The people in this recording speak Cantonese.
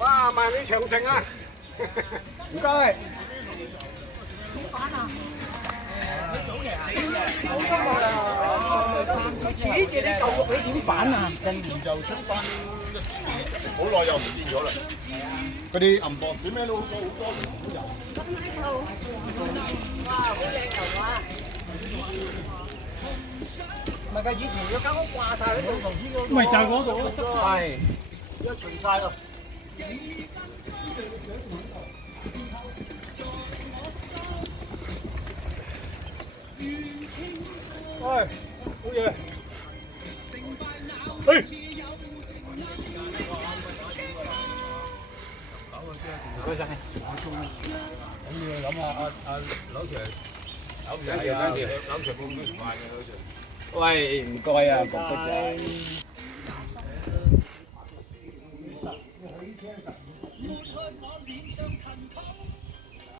哇，萬里長城啊！唔該。煮住啲舊肉你點反啊？近年就出翻一次，好耐又唔見咗啦。嗰啲銀箔紙咩都好多年都有。哇，好靚油啊！唔係㗎，以前有間屋掛晒喺度，頭先嗰個。咪就係嗰度咯，係，而家除晒咯。喂，好嘢！嘿，唔該晒。咁要諗下劉 Sir，劉 Sir 係啊，劉 Sir 會唔會食飯嘅劉 Sir？喂，唔該啊，哥哥仔。